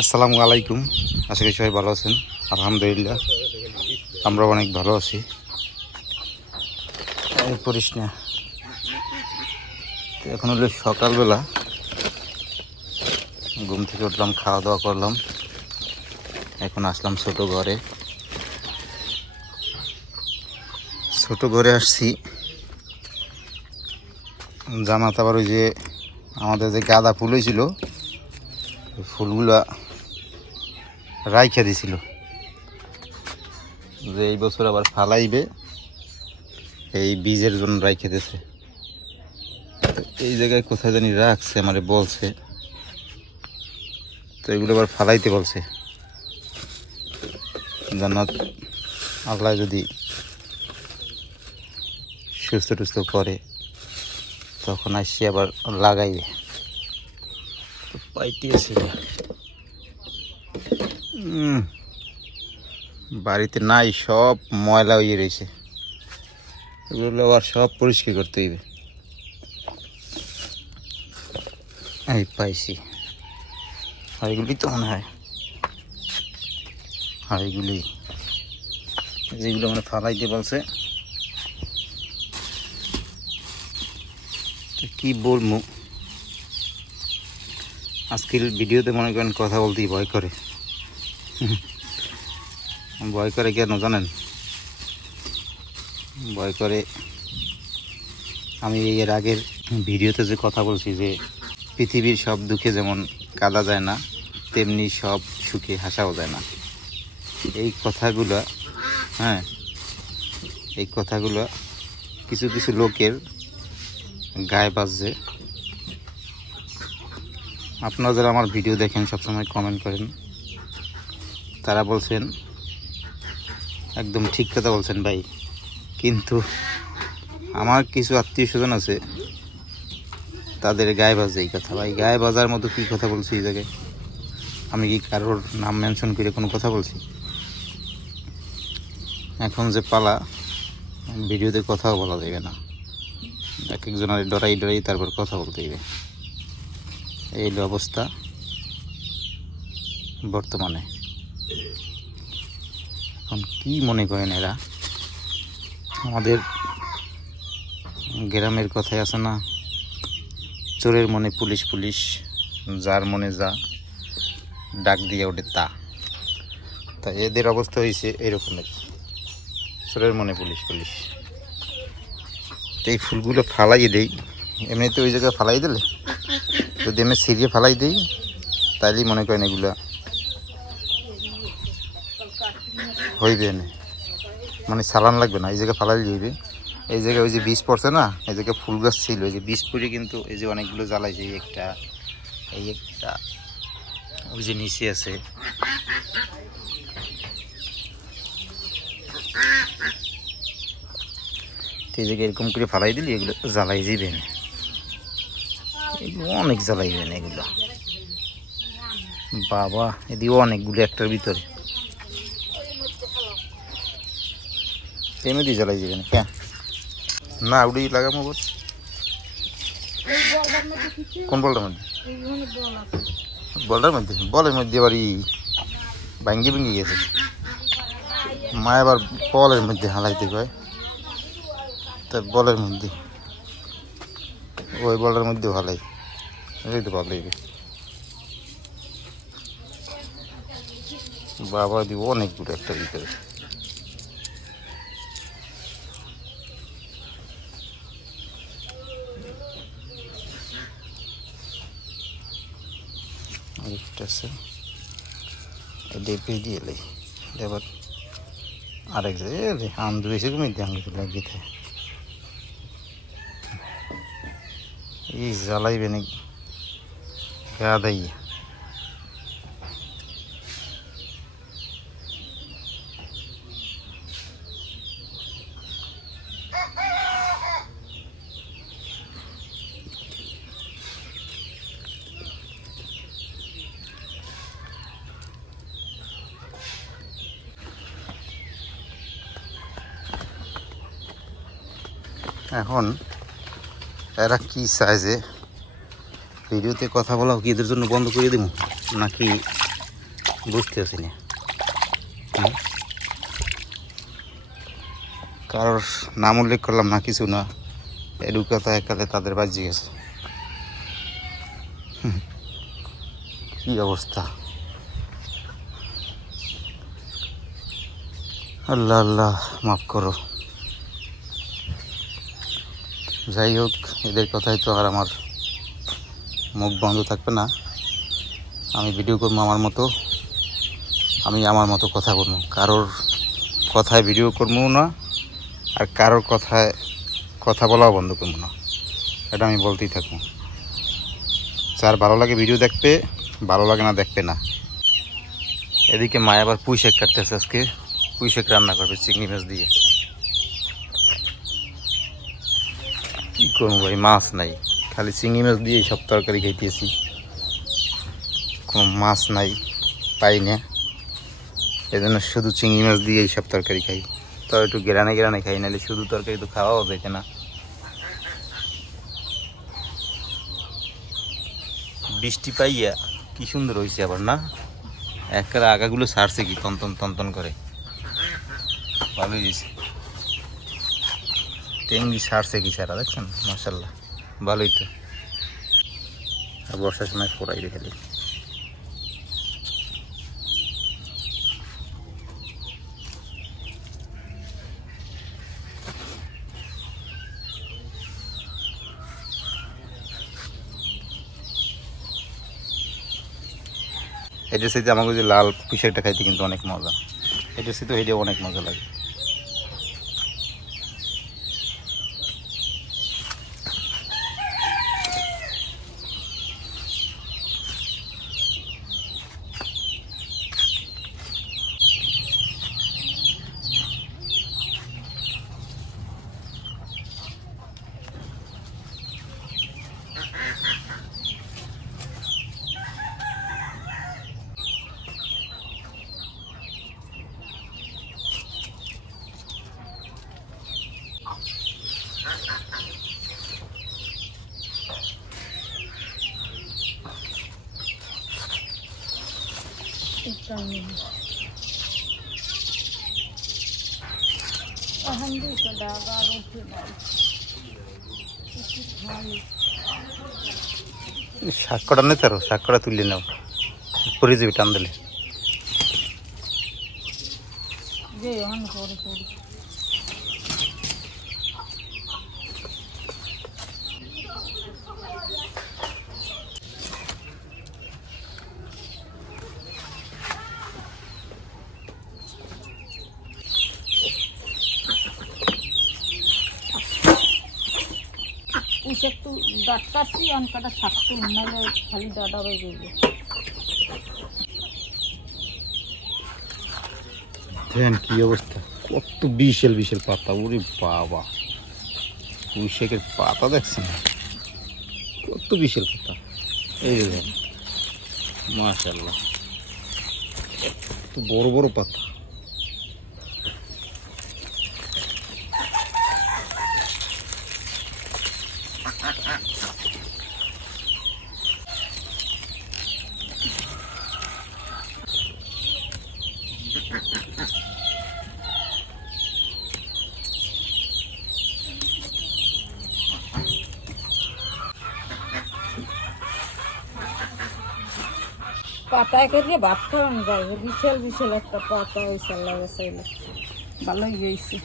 আসসালামু আলাইকুম। আশা করি সবাই ভালো আছেন। আলহামদুলিল্লাহ আমরা অনেক ভালো আছি। পড়িস না, এখন হলো সকালবেলা, ঘুম থেকে উঠলাম, খাওয়া দাওয়া করলাম, এখন আসলাম ছোট ঘরে আসছি। জামাত আবার ওই যে আমাদের যে গাঁদা ফুল হয়েছিল, ফুলগুলা রাইখা দিছিল যে এই বছর আবার ফালাইবে, এই বীজের জন্য রাইখে দিয়েছে। এই জায়গায় কোথায় জানি রাখছে, আমারে বলছে, তো এগুলো আবার ফালাইতে বলছে। জান্নাত আল্লাহ যদি সুস্থ টুস্থ করে তখন আসি আবার লাগাইবে। পাইতেছে বাড়িতে নাই, সব ময়লা হয়ে রয়েছে, এগুলো আবার সব পরিষ্কার করতে হইবে। এই পাইছি, আর এগুলি তো মনে হয়, আর এগুলি যেগুলো মানে ফালাইতে বলছে। কি বলবো, আজকের ভিডিওতে মনে করেন কথা বলতেই ভয় করে। ভয় করে কেন জানেন? ভয় করে, আমি এর আগের ভিডিওতে যে কথা বলছি যে পৃথিবীর সব দুঃখে যেমন কাঁদা যায় না, তেমনি সব সুখে হাসাও যায় না। এই কথাগুলো, হ্যাঁ, এই কথাগুলো কিছু কিছু লোকের গায়ে বাজছে। আপনারা যারা আমার ভিডিও দেখেন, সবসময় কমেন্ট করেন, তারা বলছেন একদম ঠিক কথা বলছেন ভাই, কিন্তু আমার কিছু আত্মীয় স্বজন আছে, তাদের গায়ে বাজে এই কথা। ভাই, গায়ে বাজার মতো কী কথা বলছি এই জায়গায়? আমি কি কারোর নাম মেনশন করে কোনো কথা বলছি? এখন যে পালা, ভিডিওতে কথাও বলা যাবে না, এক একজনের ডরাই তারপর কথা বলতে হবে। এই অবস্থা বর্তমানে। এখন কি মনে করেন এরা? আমাদের গ্রামের কথাই আছে না, চোরের মনে পুলিশ পুলিশ, যার মনে যা ডাক দিয়ে ওঠে তা। তা এদের অবস্থা হয়েছে এরকমের, চোরের মনে পুলিশ পুলিশ। এই ফুলগুলো ফালাই দেই, এমনিতে ওই জায়গায় ফালাই দিলে, যদি আমি সিরিয়ে ফালাই দিই তাইলেই মনে করেন এগুলা হইবে না, মানে চালান লাগবে না, এই জায়গায় ফালাই দিবে। এই জায়গায় ওই যে বীজ পড়ছে না, এই জায়গায় ফুল গাছ ছিল, ওই যে বীজ পড়ে কিন্তু এই যে অনেকগুলো জ্বালাইছে। এই একটা ওই যে নিচে আছে, এই জায়গায় এরকম করে ফালাই দিলি এগুলো জ্বালাই যাবে না, এগুলো অনেক জ্বালাইবে না এগুলো। বাবা, এদিকে অনেকগুলো একটার ভিতরে, এমনি জ্বালাই যাবে না কেন? না উড়ি লাগাবো বস। কোন বলটার মধ্যে? বলটার মধ্যে, বলের মধ্যে আবার ভাঙ্গি ভেঙে গেছে। মা আবার বলের মধ্যে হালাইতে কয়, তা বলের মধ্যে, ওই বলের মধ্যে হালাই, এই তো ভালো লাগবে। বাবা দিব অনেকগুলো একটা ভিতরে। আরেকটা আছে, ডেপে দিয়ে লাই এবার আরেক জায়গায় আম ধুয়েছে মধ্যে আঙুল লাগিয়ে থাকে। এই জ্বালাইবে নাকি গা দাইয়া? এখন এরা কি চায় যে ভিডিওতে কথা বলা কি এদের জন্য বন্ধ করে দেবো, নাকি বুঝতেছি না। কারোর নাম উল্লেখ করলাম না, কিছু না, এডু কথা একালে তাদের বাজি গেছে। কি অবস্থা! আল্লাহ আল্লাহ মাফ করো। যাই হোক, এদের কথাই তো আর আমার মুখ বন্ধ থাকবে না। আমি ভিডিও করবো আমার মতো, আমি আমার মতো কথা বলবো, কারোর কথায় ভিডিও করবো না, আর কারোর কথায় কথা বলাও বন্ধ করবো না। এটা আমি বলতেই থাকবো। যার ভালো লাগে ভিডিও দেখবে, ভালো লাগে না দেখবে না। এদিকে মা আবার পুঁই শাক কাটতেছে, আজকে পুঁই শাক রান্না করবে চিংড়ি মাছ দিয়ে। কী করবো ভাই, মাছ নাই, খালি চিংড়ি মাছ দিয়ে সব তরকারি খাইতেছি, কোনো মাছ নাই, পাই না, এই জন্য শুধু চিংড়ি মাছ দিয়ে সব তরকারি খাই। তো একটু গেরানে গেরানে খাই, নাহলে শুধু তরকারি তো খাওয়াও যেতে না। বৃষ্টি পাইয়া কি সুন্দর হয়েছে আবার না, একেবারে আগাগুলো ছাড়ছে কি তন্তন তন্তন করে, ভালোই হয়েছে। টেঙ্গি ছাড়ছে কি সারা, দেখছেন? মাশাল্লাহ, ভালোই তো। আর বর্ষার সময় ফোড়াই রে খালি। এটার সাথে আমাকে যে লাল পুঁইশাকটা খাইতে কিন্তু অনেক মজা, এটার সাথে এটা অনেক মজা লাগে। শাক কটা নেই তারও, শাক কটা তুলে নাও, পরে যাবি টান দিলে। একটু ডাট কাটছি, অনকাটা থাকতো নাহলে খালি ডাটা রয়ে যাবে। দেখেন কি অবস্থা, কত বিশাল বিশাল পাতা, ওরে বাবা! পুঁই শাকের পাতা দেখছেন, কত বিশাল পাতা। এই দেখেন, মাশাআল্লাহ, কত বড় বড় পাতা। পাতায় করে ভাত খাওয়ানো যায়, বিশাল বিশাল একটা পাতা হয়েছে, আল্লাহ বাঁচাইলে ভালোই গেছে।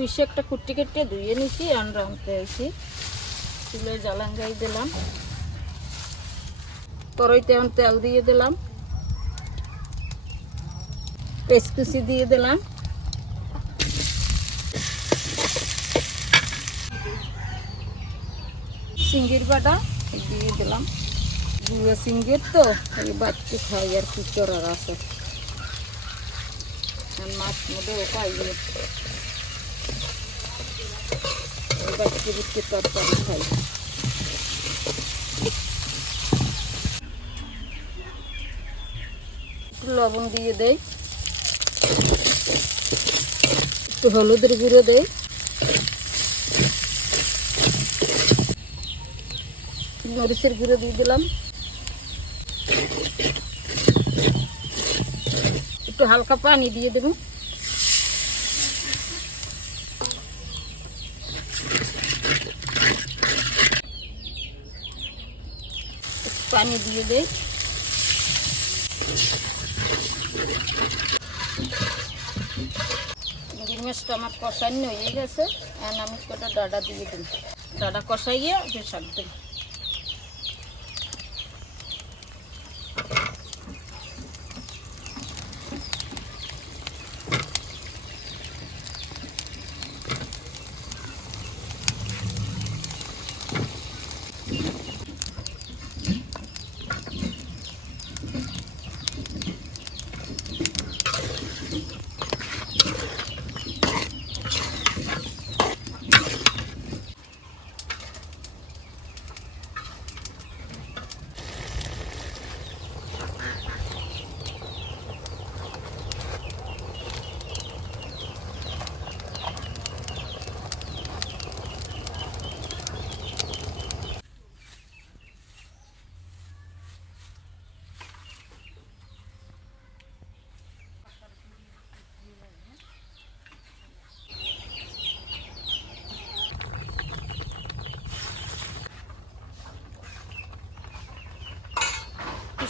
পুঁই শাকটা কুট্টি কেটে ধুয়ে নিছি আর রাঁধতে আছি। চুলে জ্বালাঙ্গাই দিলাম, কড়াইতে এখন তেল দিয়ে দিলাম, পেঁয়াজ কুচি দিয়ে দিলাম, চিংড়ির বাটা দিয়ে দিলাম। গুঁড়ো চিংড়ির তো এই বাচ্চু খাই আর কি করার আছে, মাছ মধ্যে পাইয়ে বাচ্চু বুচ্চি তরকারি খাই। একটু লবণ দিয়ে দেই, একটু হলুদের গুঁড়ো দেই, মরিচের গুঁড়ো দিয়ে দিলাম, একটু হালকা পানি দিয়ে দেব, পানি দিয়ে দেই। চিংড়ি মাছটা আমার কষানো হয়ে গেছে, এখন আমি কটা ডাঁটা দিয়ে দিই, ডাঁটা কষাইয়ে শাক দিই।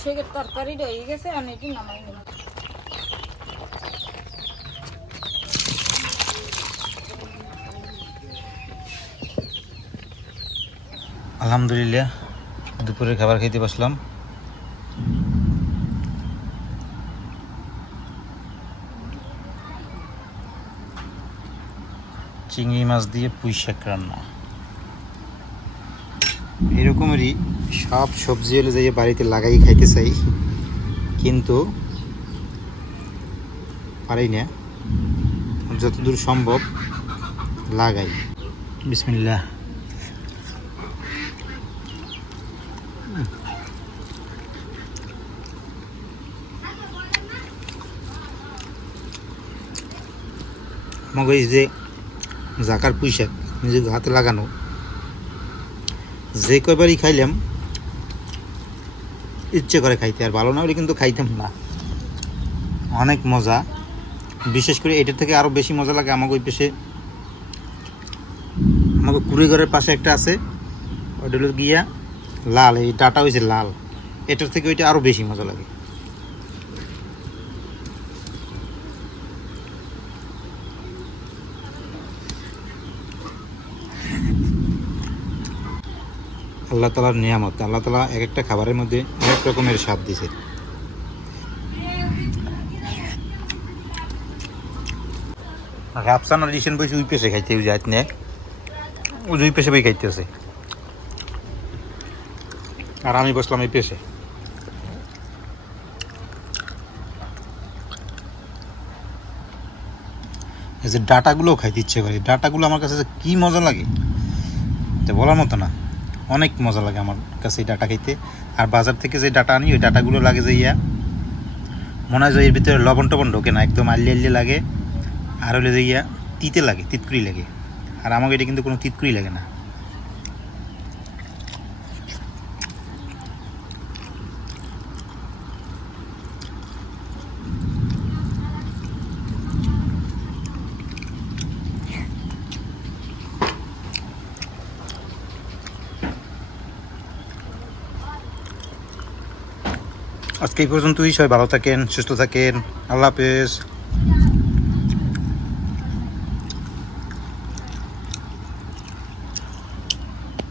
পুঁইশাকের তরকারি রয়ে গেছে, আমি এটি নামাই নেব। আলহামদুলিল্লাহ দুপুরের খাবার খেতে বসলাম। চিংড়ি মাছ দিয়ে পুঁই শাক রান্না। এরকমেরই সব সবজি হলে যাই বাড়িতে লাগাই খাইতে চাই, কিন্তু পারি না, যতদূর সম্ভব লাগাই। বিসমিল্লাহ। আমাকে এই যে জাকার পুঁই শাক নিজের হাতে লাগানো, যে কয়বারই খাইলাম ইচ্ছে করে খাইতে, আর ভালো না হলে কিন্তু খাইতাম না। অনেক মজা, বিশেষ করে এটার থেকে আরও বেশি মজা লাগে আমাকে ওই পাশে, আমাকে কুড়িঘরের পাশে একটা আছে, ওইটা হলো গিয়া লাল, এই ডাটা হয়েছে লাল, এটার থেকে ওইটা আরও বেশি মজা লাগে। আল্লাহ তালার নিয়ামত, আল্লাহ তালা এক একটা খাবারের মধ্যে অনেক রকমের স্বাদ দিছে। রাফসান আর রিসেন্ট বসে ওই পেশে খাইতে যাত নে, ওই পেশে বই খাইতেছে, আর আমি বসলাম এই পেশে। এই যে ডাটাগুলোও খাইতে ইচ্ছে করে, ডাটাগুলো আমার কাছে কি মজা লাগে তো বলার মতো না, অনেক মজা লাগে আমার কাছে এই ডাটা খাইতে। আর বাজার থেকে যে ডাটা আনি ওই ডাটাগুলো লাগে যে মনে হয় যে এর ভিতরে লবণ টবণ ঢোকে না, একদম আল্লি আল্লি লাগে, আর হলে যে তিতে লাগে, তিতকুড়ি লাগে, আর আমাকে এটা কিন্তু কোনো তিতকুড়ি লাগে না। আজকে এই পর্যন্তই, সবাই ভালো থাকেন, সুস্থ থাকেন, আল্লাহ হাফেজ।